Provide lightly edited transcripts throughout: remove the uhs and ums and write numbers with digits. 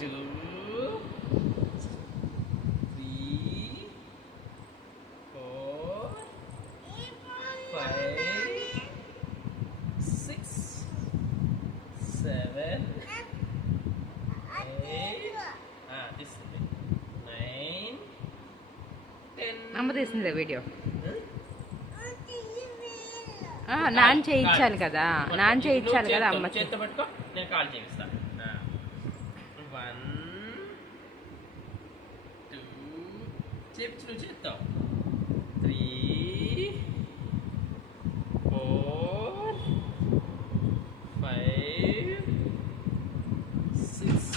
2, 3, 4, 5, 6, 7, 8. This is 9, 10. అమ్మ తీసింది video. నాన్న చేయించాలి కదా, నాన్న చేయించాలి కదా అమ్మ. చేత్తో పట్టుకో, నేను కాల్ చేయిస్తా. 1, 2 చేపించి నువ్వు చేస్తావు. 3, 4, 5, 6,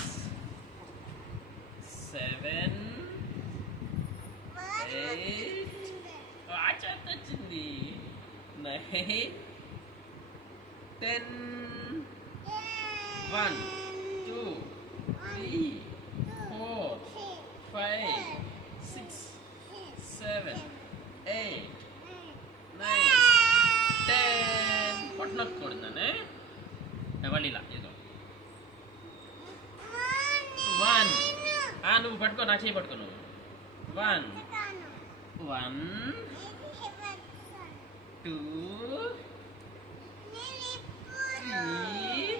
7, 8. చేత వచ్చింది. 9, 10. 1, 2, 3, 4, 5, 6, 7, 8, 9, 10. పొట్టనొక్కకూడదనే మళ్ళీ ఇలా ఏదో 1. నువ్వు పట్టుకో, నా చేయి పట్టుకో నువ్వు. 1, 2, 3,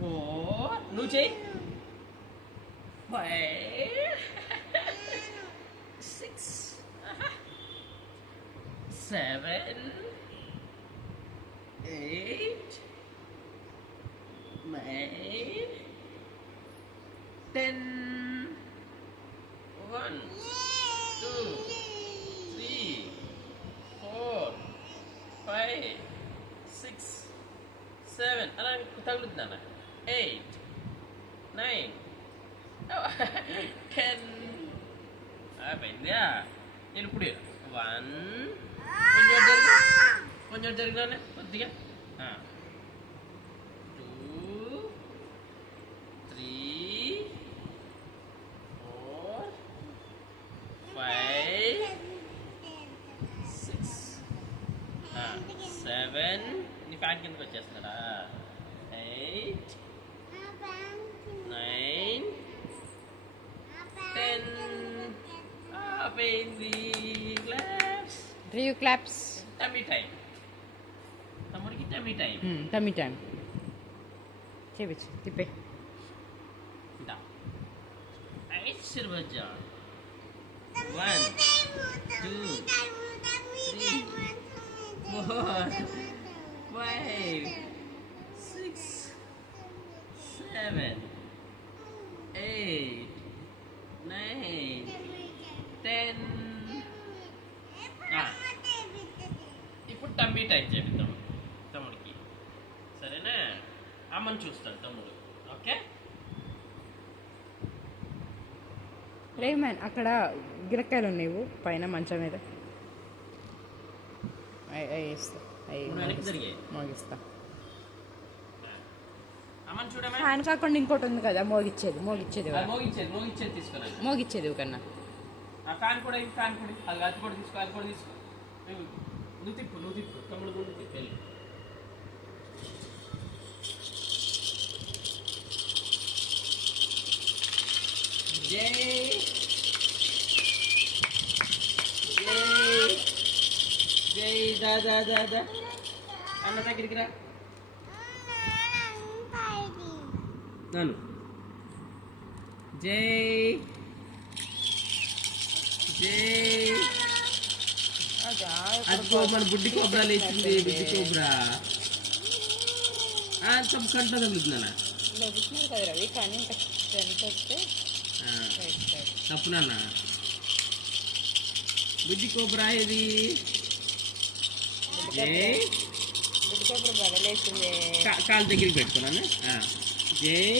4. నువ్వు చేయి. 5, 6, 7, 8, 9, 10. 1, 2, 3, 4, 5, 6, 7. అలా తగులుతుందన్న. 8, 9, 10. అయిపోయిందా? నేను ఇప్పుడు 1. కొంచెం జరిగినా కొద్దిగా. 2, 3, 4, 5, 6, 7. నీ ఫ్యాన్ కిందకి వచ్చేస్తున్నారా? 8, 9, 10. ఆపేయింది. క్లాప్స్. 3 క్లాప్స్. Tummy time. తమ్ముడికి టమ్మీ టైం. Tummy time. చేపించు, తిప్పే. Da. Aisir baca. 1, 2, 3, 4, 5, 6, 7, 8, 9, 10. ఇప్పుడు టమ్మీ టైం చేపిద్దాం తమ్ముడికి. సరేనా? అమ్మని చూస్తాడు తమ్ముడు. ఓకే. రేమన్ అక్కడ గిరక్కాయలు ఉన్నాయి పైన మంచం మీద. మోగిస్తా. ఫ్యాన్ కాకుండా ఇంకోటి ఉంది కదా మోగిచ్చేది. మోగిచ్చేది కన్నా. ఫ్యాన్ కూడా అది కూడా తీసుకో. నువ్వు తిప్పు తమ్ముడు కూడా తిప్పు. జై దాదా అన్న దగ్గరికి రా. నాను జై అదిగో మన బుడ్డి కోబ్రా లేచింది. బుడ్డి కోబ్రా కంట్లో తగులుతుందా? తప్పునన్న. బుడ్డి కోబ్రా ఇది. కాలు దగ్గరికి పెట్టుకున్నాను. జై